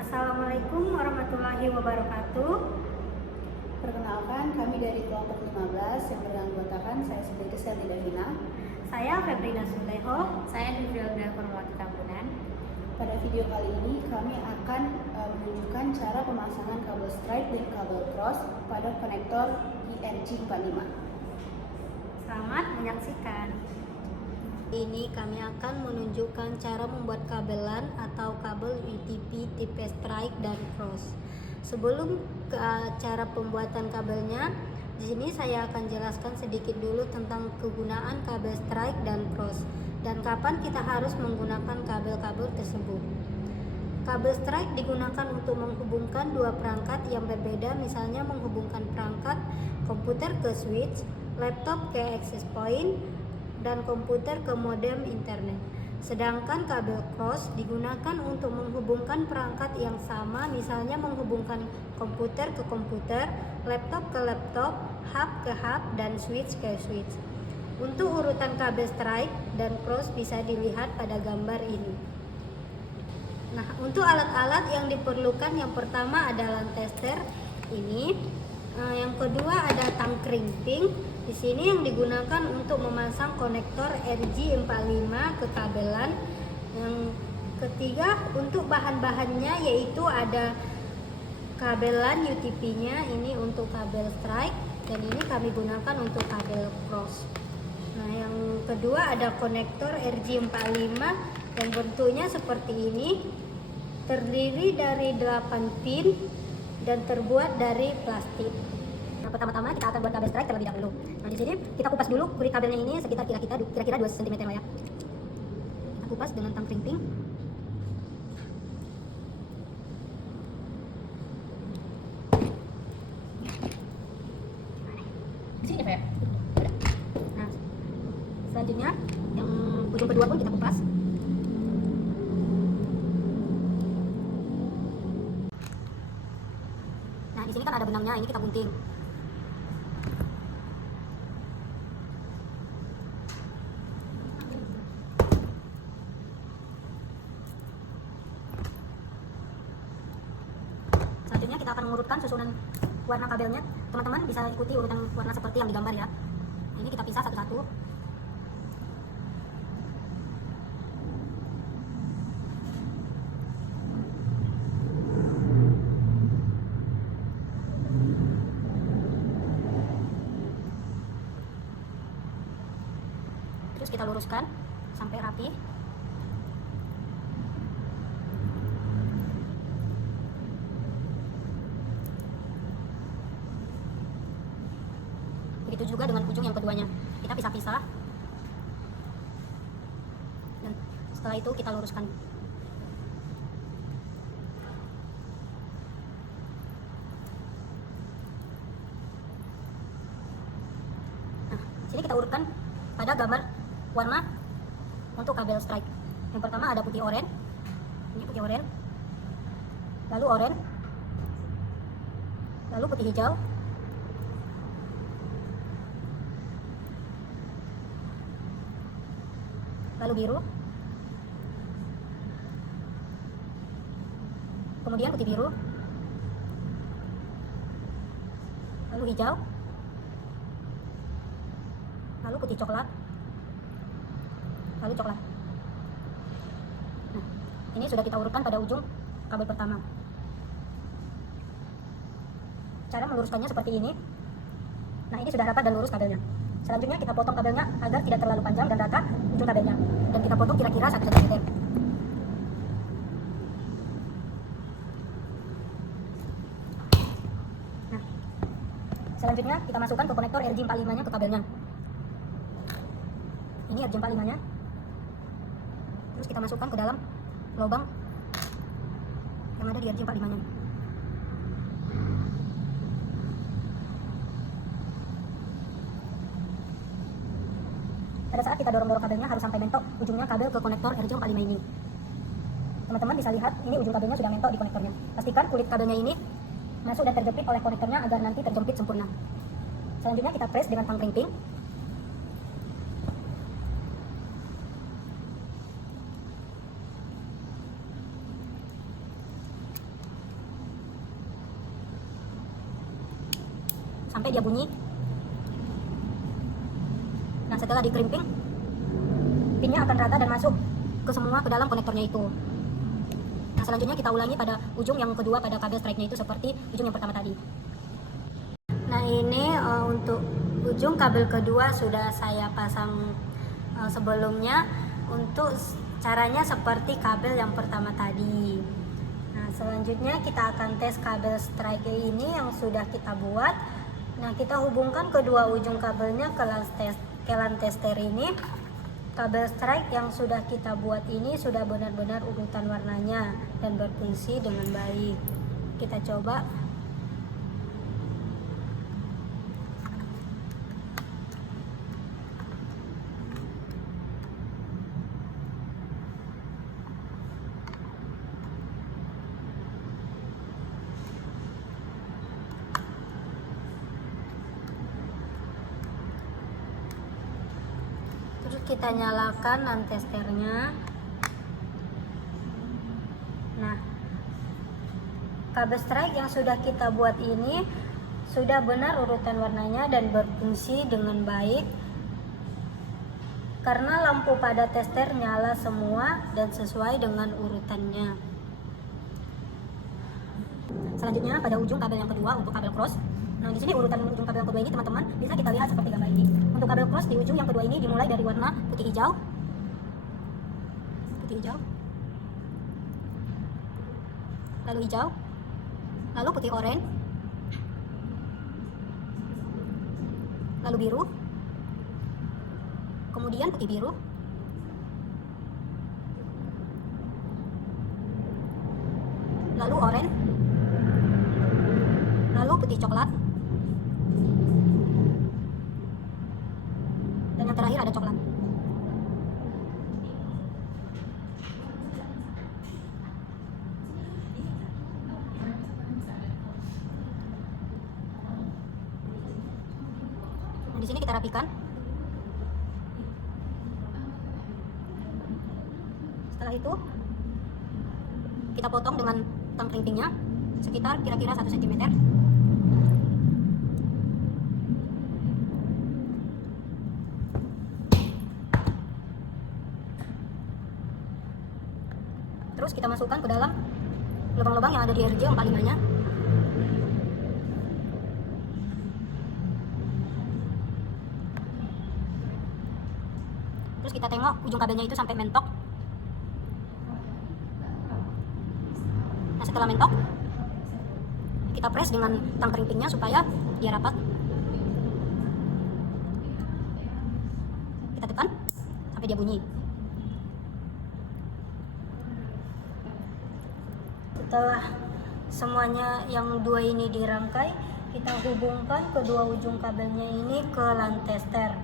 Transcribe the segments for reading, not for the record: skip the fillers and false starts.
Assalamualaikum warahmatullahi wabarakatuh. Perkenalkan, kami dari kelompok 15 yang beranggotakan saya sendiri Selly Davina. Saya Febrina Suleho. Saya Nurfilda Korwati Tambunan. Pada video kali ini kami akan menunjukkan cara pemasangan kabel strike dan kabel cross pada konektor IRJ45. Selamat menyaksikan. Ini kami akan menunjukkan cara membuat kabelan atau kabel UTP tipe strike dan cross. Sebelum ke cara pembuatan kabelnya, di sini saya akan jelaskan sedikit dulu tentang kegunaan kabel strike dan cross dan kapan kita harus menggunakan kabel-kabel tersebut. Kabel strike digunakan untuk menghubungkan dua perangkat yang berbeda, misalnya menghubungkan perangkat komputer ke switch, laptop ke access point, dan komputer ke modem internet. Sedangkan kabel cross digunakan untuk menghubungkan perangkat yang sama, misalnya menghubungkan komputer ke komputer, laptop ke laptop, hub ke hub, dan switch ke switch. Untuk urutan kabel strike dan cross bisa dilihat pada gambar ini. Nah, untuk alat-alat yang diperlukan, yang pertama adalah tester ini, yang kedua ada tang krimping. Di sini yang digunakan untuk memasang konektor RJ45 ke kabelan. Yang ketiga untuk bahan-bahannya yaitu ada kabelan UTP-nya, ini untuk kabel strike dan ini kami gunakan untuk kabel cross. Nah, yang kedua ada konektor RJ45 yang bentuknya seperti ini, terdiri dari 8 pin dan terbuat dari plastik. Nah, pertama-tama kita akan buat kabel strike terlebih dahulu. Nah, di sini kita kupas dulu kulit kabelnya ini sekitar kira-kira 2 cm lah ya. Kita kupas dengan tang krimping. Di sini Pak. Nah, selanjutnya yang ujung kedua pun kita kupas. Nah, di sini kan ada benangnya, ini kita gunting. Selanjutnya kita akan mengurutkan susunan warna kabelnya. Teman-teman bisa ikuti urutan warna seperti yang digambar ya. Ini kita pisah satu-satu. Terus kita luruskan sampai rapi. Begitu juga dengan ujung yang keduanya. Kita pisah-pisah. Dan setelah itu kita luruskan. Nah, sini kita urutkan pada gambar warna untuk kabel strike. Yang pertama ada putih oranye. Ini putih oranye. Lalu oranye. Lalu putih hijau. Lalu biru, kemudian putih biru, lalu hijau, lalu putih coklat, lalu coklat. Nah, ini sudah kita urutkan pada ujung kabel pertama. Cara meluruskannya seperti ini. Nah, ini sudah rapat dan lurus kabelnya. Selanjutnya kita potong kabelnya agar tidak terlalu panjang dan rata ujung kabelnya. Dan kita potong kira-kira 1 cm. Nah, selanjutnya kita masukkan ke konektor RJ45-nya ke kabelnya. Ini RJ45-nya. Terus kita masukkan ke dalam lubang yang ada di RJ45-nya. pada saat kita dorong-dorong kabelnya harus sampai mentok ujungnya kabel ke konektor RJ45 ini. Teman-teman bisa lihat ini ujung kabelnya sudah mentok di konektornya. Pastikan kulit kabelnya ini masuk dan terjepit oleh konektornya agar nanti terjepit sempurna. Selanjutnya kita press dengan tang pring-ping. Sampai dia bunyi. Nah, setelah dikerimping, pinnya akan rata dan masuk ke dalam konektornya itu. Nah, selanjutnya kita ulangi pada ujung yang kedua pada kabel strike-nya itu seperti ujung yang pertama tadi. Nah, ini untuk ujung kabel kedua sudah saya pasang sebelumnya. Untuk caranya seperti kabel yang pertama tadi. Nah, selanjutnya kita akan tes kabel strike ini yang sudah kita buat. Nah, kita hubungkan kedua ujung kabelnya ke LAN tester ini. Kabel strike yang sudah kita buat ini sudah benar-benar urutan warnanya dan berfungsi dengan baik. Kita coba. Terus kita nyalakan LAN testernya. Nah, kabel strike yang sudah kita buat ini sudah benar urutan warnanya dan berfungsi dengan baik karena lampu pada tester nyala semua dan sesuai dengan urutannya. Selanjutnya pada ujung kabel yang kedua untuk kabel cross. Nah, di sini urutan ujung kabel yang kedua ini teman-teman bisa kita lihat seperti gambar ini. Untuk kabel cross di ujung yang kedua ini dimulai dari warna putih hijau, lalu hijau, lalu putih oranye, lalu biru, kemudian putih biru, lalu oranye, lalu putih coklat, dan yang terakhir ada coklat. Nah, di sini kita rapikan. Setelah itu kita potong dengan tang pring-pingnya sekitar kira-kira 1 cm. Terus kita masukkan ke dalam lubang-lubang yang ada di RJ45-nya. Terus kita tengok ujung kabelnya itu sampai mentok. Nah, setelah mentok, kita press dengan tang pring-pingnya supaya dia rapat. Kita tekan sampai dia bunyi. Setelah semuanya yang dua ini dirangkai, kita hubungkan kedua ujung kabelnya ini ke LAN tester.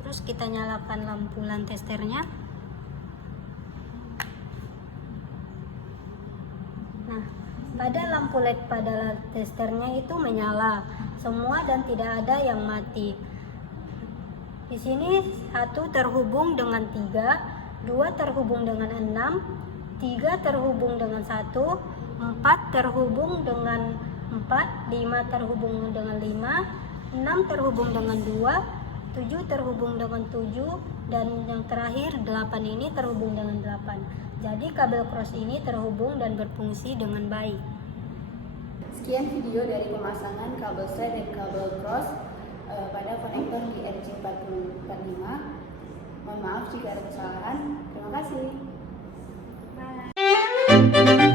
Terus kita nyalakan lampu LAN testernya. Nah, pada lampu LED pada LAN testernya itu menyala semua dan tidak ada yang mati. Di sini 1 terhubung dengan 3, 2 terhubung dengan 6, 3 terhubung dengan 1, 4 terhubung dengan 4, 5 terhubung dengan 5, 6 terhubung dengan 2, 7 terhubung dengan 7, dan yang terakhir 8 ini terhubung dengan 8. Jadi kabel cross ini terhubung dan berfungsi dengan baik. Sekian video dari pemasangan kabel strike dan kabel cross pada konektor di RJ45. Mohon maaf jika ada kesalahan. Terima kasih. Bye.